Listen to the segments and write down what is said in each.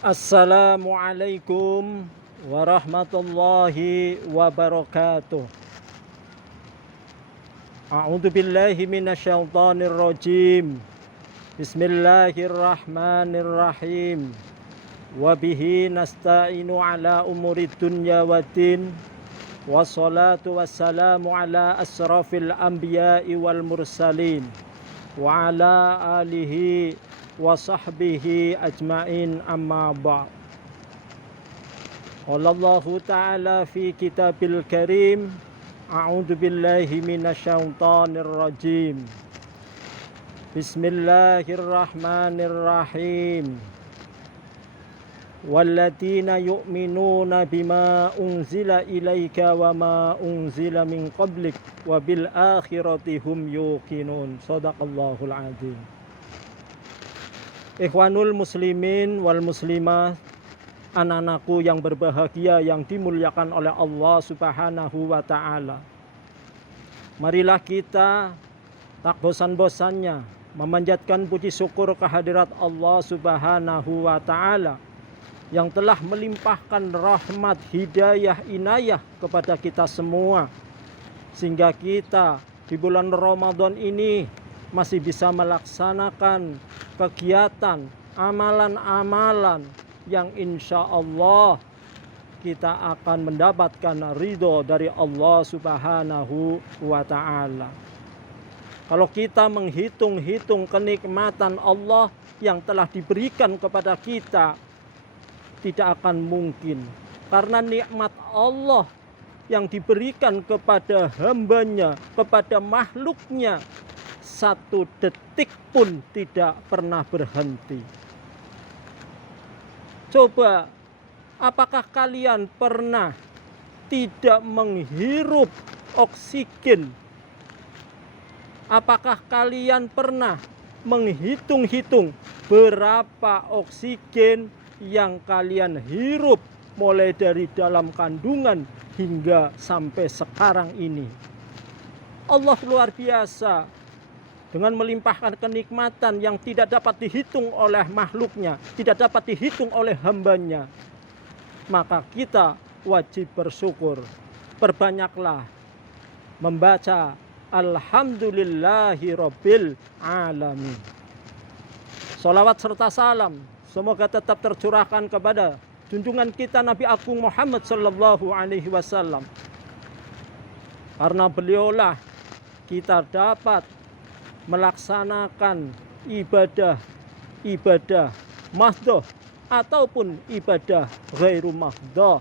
Assalamualaikum warahmatullahi wabarakatuh. A'udzu billahi minasyaitonir rajim. Bismillahirrahmanirrahim. Wa bihi nasta'inu ala umurid dunya waddin. Wassalatu wassalamu ala asrafil anbiya'i wal mursalin wa ala alihi wa sahbihi ajma'in, amma ba'd. Wallahu ta'ala fi kitabil karim. A'udzu billahi minasyaitonir rajim. Bismillahirrahmanirrahim. Walladzina yu'minuna bima unzila ilaika wa ma unzila min qablik wa bil akhirati hum yuqinun. Shadaqallahul adzim. Ikhwanul muslimin wal muslimah, anak-anakku yang berbahagia yang dimuliakan oleh Allah Subhanahu wa ta'ala. Marilah kita tak bosan-bosannya memanjatkan puji syukur kehadirat Allah Subhanahu wa ta'ala yang telah melimpahkan rahmat, hidayah, inayah kepada kita semua, sehingga kita di bulan Ramadan ini masih bisa melaksanakan kegiatan, amalan-amalan yang insya Allah kita akan mendapatkan ridho dari Allah Subhanahu wa ta'ala. Kalau kita menghitung-hitung kenikmatan Allah yang telah diberikan kepada kita, tidak akan mungkin. Karena nikmat Allah yang diberikan kepada hambanya, kepada makhluknya, satu detik pun tidak pernah berhenti. Coba, apakah kalian pernah tidak menghirup oksigen? Apakah kalian pernah menghitung-hitung berapa oksigen yang kalian hirup mulai dari dalam kandungan hingga sampai sekarang ini? Allah luar biasa dengan melimpahkan kenikmatan yang tidak dapat dihitung oleh makhluknya, tidak dapat dihitung oleh hambanya. Maka kita wajib bersyukur. Perbanyaklah membaca Alhamdulillahi Rabbil Alamin. Salawat serta salam semoga tetap tercurahkan kepada junjungan kita Nabi Agung Muhammad sallallahu alaihi wasallam. Karena beliaulah kita dapat melaksanakan ibadah mahdhah ataupun ibadah ghairu mahdhah,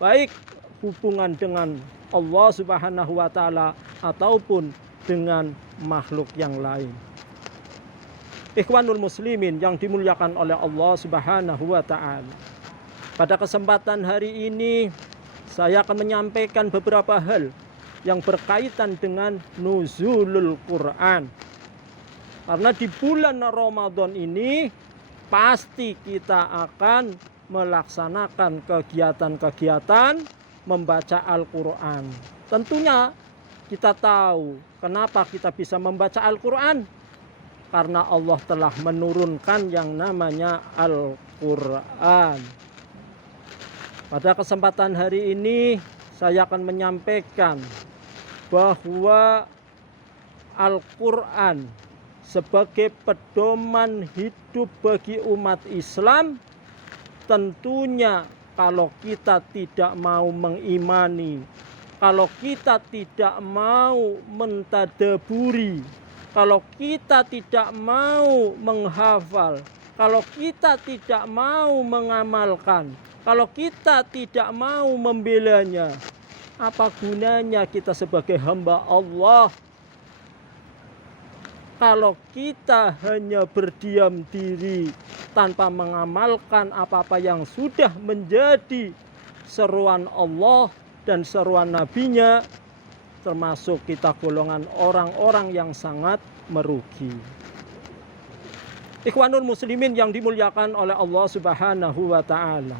baik hubungan dengan Allah Subhanahu wa ta'ala ataupun dengan makhluk yang lain. Ikhwanul muslimin yang dimuliakan oleh Allah Subhanahu wa ta'ala, pada kesempatan hari ini saya akan menyampaikan beberapa hal yang berkaitan dengan nuzulul Quran. Karena di bulan Ramadan ini pasti kita akan melaksanakan kegiatan-kegiatan membaca Al-Quran. Tentunya kita tahu kenapa kita bisa membaca Al-Quran. Karena Allah telah menurunkan yang namanya Al-Quran. Pada kesempatan hari ini saya akan menyampaikan bahwa Al-Quran sebagai pedoman hidup bagi umat Islam, tentunya kalau kita tidak mau mengimani, kalau kita tidak mau mentadaburi, kalau kita tidak mau menghafal, kalau kita tidak mau mengamalkan, kalau kita tidak mau membelanya, apa gunanya kita sebagai hamba Allah? Kalau kita hanya berdiam diri tanpa mengamalkan apa-apa yang sudah menjadi seruan Allah dan seruan Nabi-Nya, termasuk kita golongan orang-orang yang sangat merugi. Ikhwanul muslimin yang dimuliakan oleh Allah Subhanahu wa ta'ala.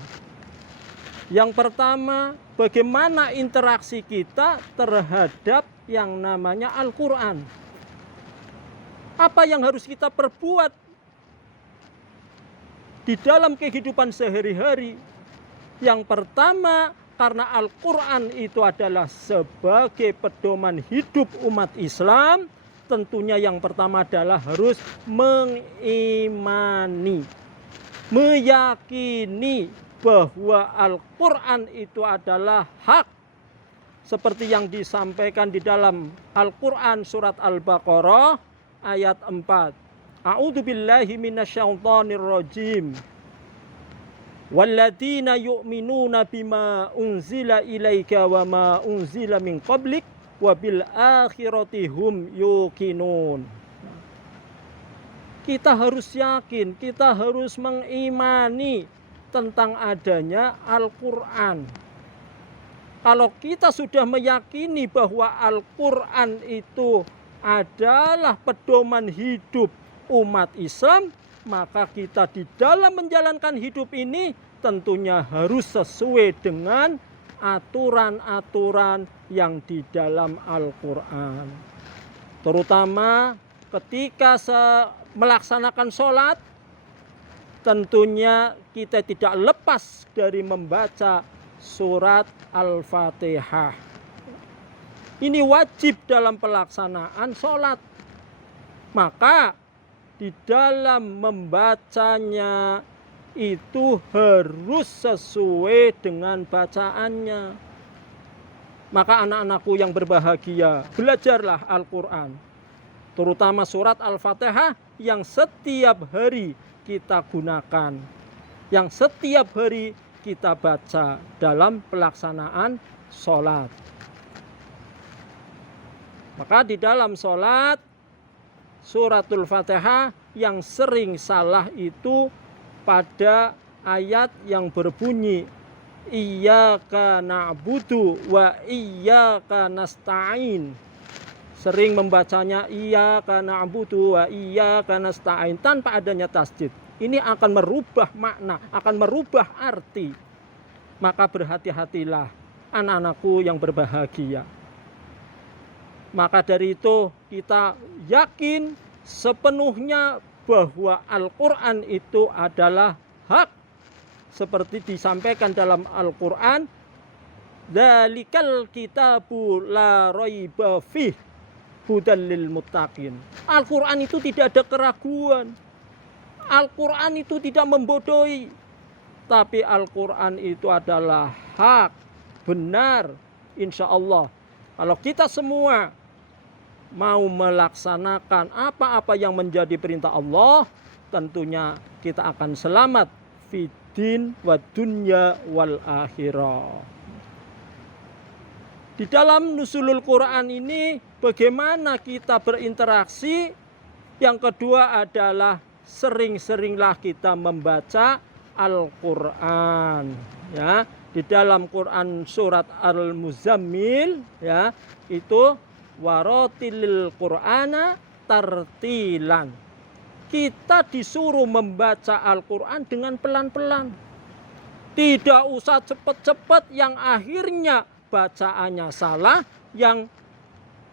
Yang pertama, bagaimana interaksi kita terhadap yang namanya Al-Quran. Apa yang harus kita perbuat di dalam kehidupan sehari-hari. Yang pertama, karena Al-Quran itu adalah sebagai pedoman hidup umat Islam, tentunya yang pertama adalah harus mengimani, meyakini bahwa Al-Quran itu adalah hak. Seperti yang disampaikan di dalam Al-Quran surat Al-Baqarah ayat 4. A'udzubillahi minasyaitonir rajim. Walladzina yu'minuna bima unzila ilaika wa ma unzila min qablik wa bil akhirati hum yuqinun. Kita harus yakin, kita harus mengimani tentang adanya Al-Quran. Kalau kita sudah meyakini bahwa Al-Quran itu adalah pedoman hidup umat Islam, maka kita di dalam menjalankan hidup ini tentunya harus sesuai dengan aturan-aturan yang di dalam Al-Quran. Terutama ketika melaksanakan sholat, tentunya kita tidak lepas dari membaca surat Al-Fatihah. Ini wajib dalam pelaksanaan sholat. Maka di dalam membacanya itu harus sesuai dengan bacaannya. Maka anak-anakku yang berbahagia, belajarlah Al-Quran. Terutama surat Al-Fatihah yang setiap hari kita gunakan. Yang setiap hari kita baca dalam pelaksanaan sholat. Maka di dalam sholat, suratul Fatihah yang sering salah itu pada ayat yang berbunyi Iyyaka na'budu wa iyyaka nasta'in. Sering membacanya Iyyaka na'budu wa iyyaka nasta'in tanpa adanya tasdid. Ini akan merubah makna, akan merubah arti. Maka berhati-hatilah anak-anakku yang berbahagia. Maka dari itu kita yakin sepenuhnya bahwa Al-Quran itu adalah hak. Seperti disampaikan dalam Al-Quran, Dzalikal kitabu la raiba fih hudal lil muttaqin. Al-Quran itu tidak ada keraguan. Al-Quran itu tidak membodohi. Tapi Al-Quran itu adalah hak, benar, insya Allah. Kalau kita semua mau melaksanakan apa-apa yang menjadi perintah Allah, tentunya kita akan selamat fiddin wa dunya wal akhirah. Di dalam Nuzulul Quran ini bagaimana kita berinteraksi? Yang kedua adalah sering-seringlah kita membaca Al-Quran, ya. Di dalam Quran surat Al-Muzammil, ya, itu waratilil Qur'ana tartilan. Kita disuruh membaca Al-Quran dengan pelan-pelan. Tidak usah cepat-cepat yang akhirnya bacaannya salah, yang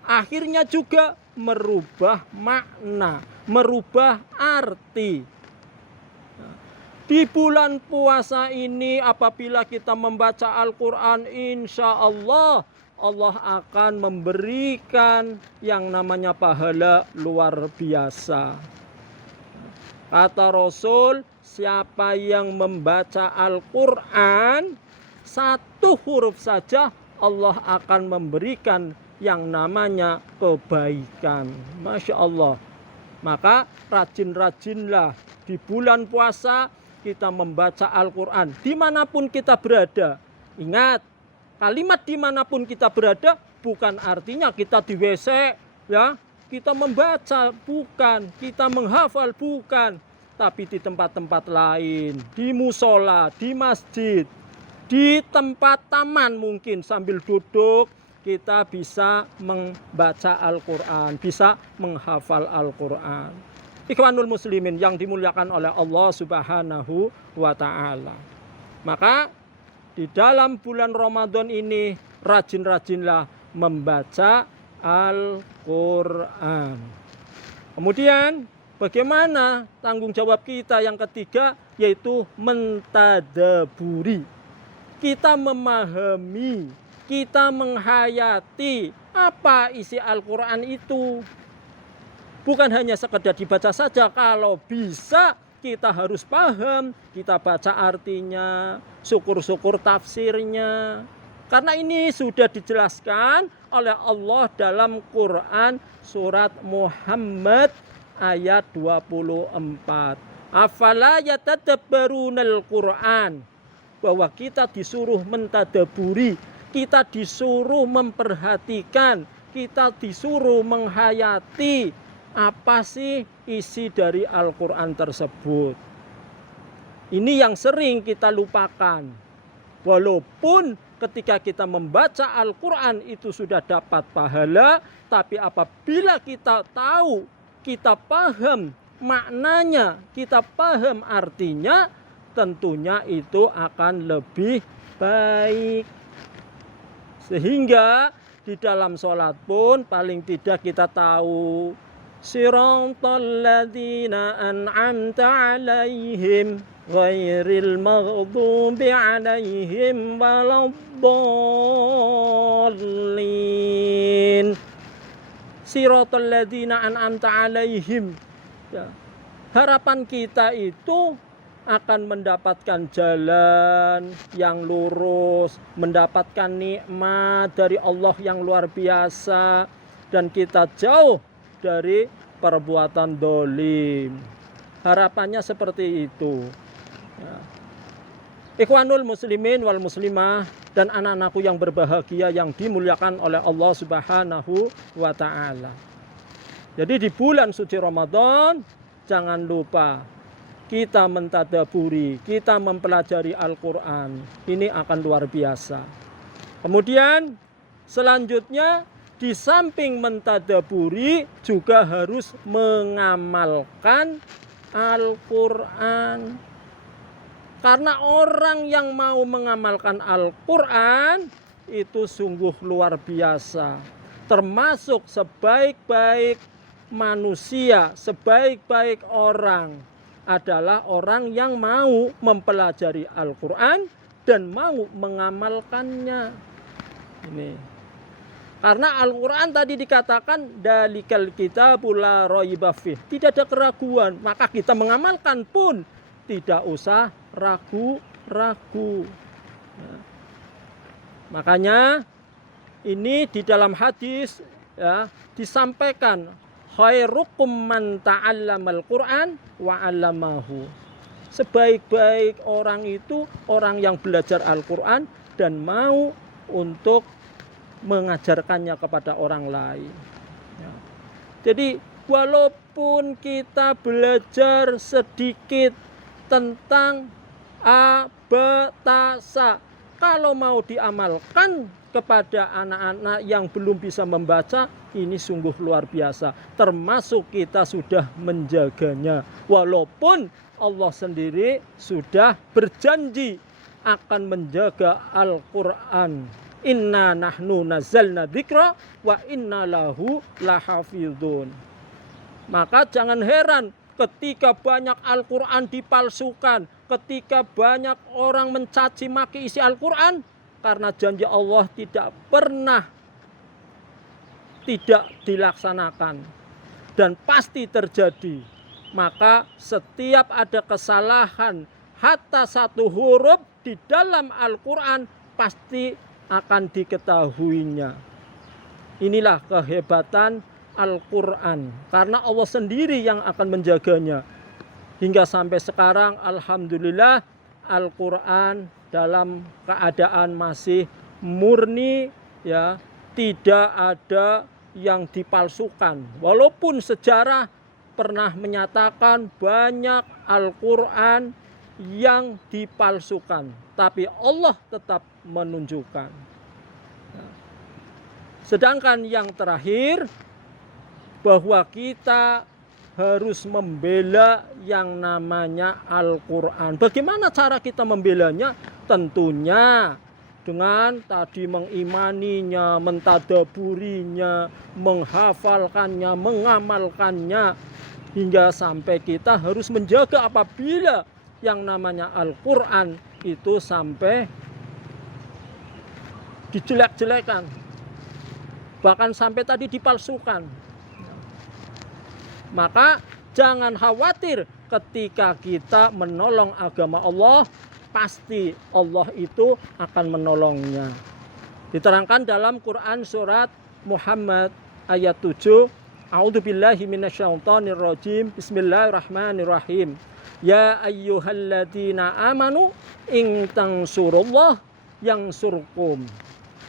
akhirnya juga merubah makna, merubah arti. Di bulan puasa ini apabila kita membaca Al-Quran, insya Allah Allah akan memberikan yang namanya pahala luar biasa. Kata Rasul, siapa yang membaca Al-Quran satu huruf saja, Allah akan memberikan yang namanya kebaikan. Masya Allah. Maka rajin-rajinlah di bulan puasa kita membaca Al-Quran dimanapun kita berada. Ingat, kalimat dimanapun kita berada bukan artinya kita di WC, ya, kita membaca, bukan, kita menghafal, bukan, tapi di tempat-tempat lain, di musola, di masjid, di tempat taman mungkin sambil duduk kita bisa membaca Al-Quran, bisa menghafal Al-Quran. Ikhwanul muslimin yang dimuliakan oleh Allah Subhanahu wa ta'ala. Maka di dalam bulan Ramadan ini rajin-rajinlah membaca Al-Quran. Kemudian Bagaimana tanggung jawab kita yang ketiga, yaitu mentadaburi. Kita memahami, kita menghayati apa isi Al-Quran itu. Bukan hanya sekedar dibaca saja, kalau bisa kita harus paham, kita baca artinya, syukur-syukur tafsirnya. Karena ini sudah dijelaskan oleh Allah dalam Quran surat Muhammad ayat 24. Afala yatadabbarunal Quran, bahwa kita disuruh mentadaburi, kita disuruh memperhatikan, kita disuruh menghayati apa sih isi dari Al-Quran tersebut. Ini yang sering kita lupakan. Walaupun ketika kita membaca Al-Quran itu sudah dapat pahala, tapi apabila kita tahu, kita paham maknanya, kita paham artinya, tentunya itu akan lebih baik. Sehingga di dalam sholat pun paling tidak kita tahu siratal ladzina an'amta 'alaihim ghairil maghdubi 'alaihim waladdallin. Siratal ladzina an'amta 'alaihim. Ya. Harapan kita itu akan mendapatkan jalan yang lurus, mendapatkan nikmat dari Allah yang luar biasa, dan kita jauh dari perbuatan dolim. Harapannya seperti itu. Ya. Ikhwanul muslimin wal muslimah dan anak-anakku yang berbahagia yang dimuliakan oleh Allah Subhanahu wa ta'ala. Jadi di bulan suci Ramadan jangan lupa kita mentadaburi, kita mempelajari Al-Quran. Ini akan luar biasa. Kemudian selanjutnya di samping mentadaburi juga harus mengamalkan Al-Quran. Karena orang yang mau mengamalkan Al-Quran itu sungguh luar biasa. Termasuk sebaik-baik manusia, sebaik-baik orang adalah orang yang mau mempelajari Al-Quran dan mau mengamalkannya. Ini. Karena Al-Quran tadi dikatakan dalikal kitabul la raiba fih, tidak ada keraguan, maka kita mengamalkan pun tidak usah ragu-ragu. Ya. Makanya ini di dalam hadis ya disampaikan khairukum man ta'allamal Qur'an wa 'allamahu. Sebaik-baik orang itu orang yang belajar Al-Quran dan mau untuk mengajarkannya kepada orang lain. Ya. Jadi walaupun kita belajar sedikit tentang abtasa, kalau mau diamalkan kepada anak-anak yang belum bisa membaca, ini sungguh luar biasa. Termasuk kita sudah menjaganya. Walaupun Allah sendiri sudah berjanji akan menjaga Al-Quran. Inna nahnu nazzalna dzikra wa inna lahu lahafizun. Maka jangan heran ketika banyak Al-Quran dipalsukan, ketika banyak orang mencaci maki isi Al-Quran, karena janji Allah tidak pernah tidak dilaksanakan dan pasti terjadi. Maka setiap ada kesalahan hatta satu huruf di dalam Al-Quran pasti akan diketahuinya. Inilah kehebatan Al-Quran, karena Allah sendiri yang akan menjaganya. Hingga sampai sekarang alhamdulillah Al-Quran dalam keadaan masih murni, ya, tidak ada yang dipalsukan. Walaupun sejarah pernah menyatakan banyak Al-Quran yang dipalsukan, tapi Allah tetap menunjukkan. Sedangkan yang terakhir, bahwa kita harus membela yang namanya Al-Quran. Bagaimana cara kita membelanya? Tentunya dengan tadi mengimaninya, mentadaburinya, menghafalkannya, mengamalkannya. hingga sampai kita harus menjaga apabila yang namanya Al-Quran itu sampai dijelek-jelekan, bahkan sampai tadi dipalsukan. Maka jangan khawatir ketika kita menolong agama Allah, pasti Allah itu akan menolongnya. Diterangkan dalam Quran surat Muhammad ayat 7, A'udzubillahi minasyaitonirrajim, Bismillahirrahmanirrahim. Ya ayyuhalladzina amanu in tansurullah yansurkum.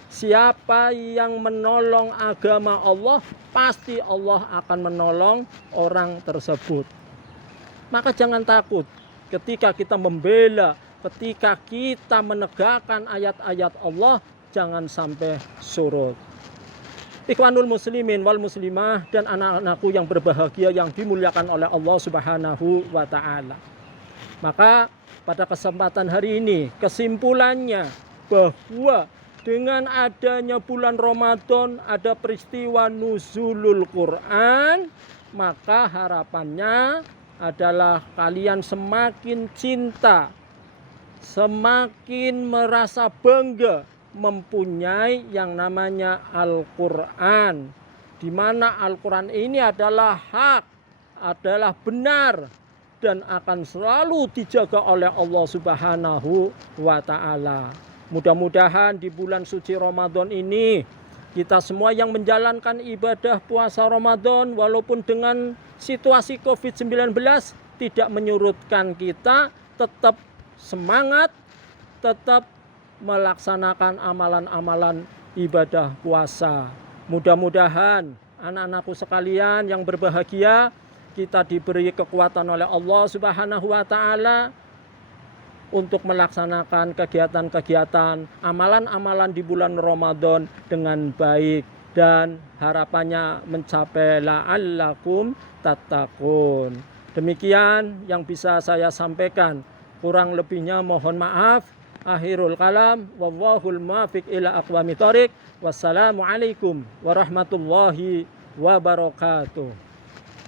Siapa yang menolong agama Allah, pasti Allah akan menolong orang tersebut. Maka jangan takut ketika kita membela, ketika kita menegakkan ayat-ayat Allah, jangan sampai surut. Ikhwanul muslimin wal muslimah dan anak-anakku yang berbahagia yang dimuliakan oleh Allah Subhanahu wa taala. Maka pada kesempatan hari ini kesimpulannya bahwa dengan adanya bulan Ramadan, ada peristiwa nuzulul Quran, maka harapannya adalah kalian semakin cinta, semakin merasa bangga mempunyai yang namanya Al-Quran, di mana Al-Quran ini adalah hak, adalah benar, dan akan selalu dijaga oleh Allah Subhanahu wa ta'ala. Mudah-mudahan di bulan suci Ramadan ini kita semua yang menjalankan ibadah puasa Ramadan walaupun dengan situasi COVID-19 tidak menyurutkan kita, tetap semangat, tetap melaksanakan amalan-amalan ibadah puasa. Mudah-mudahan anak-anakku sekalian yang berbahagia, kita diberi kekuatan oleh Allah Subhanahu wa ta'ala untuk melaksanakan kegiatan-kegiatan, amalan-amalan di bulan Ramadan dengan baik, dan harapannya mencapai la'allakum tattaqun. Demikian yang bisa saya sampaikan. Kurang lebihnya mohon maaf. Akhirul kalam, wallahul muwaffiq ila aqwamit thoriq. Wassalamualaikum warahmatullahi wabarakatuh.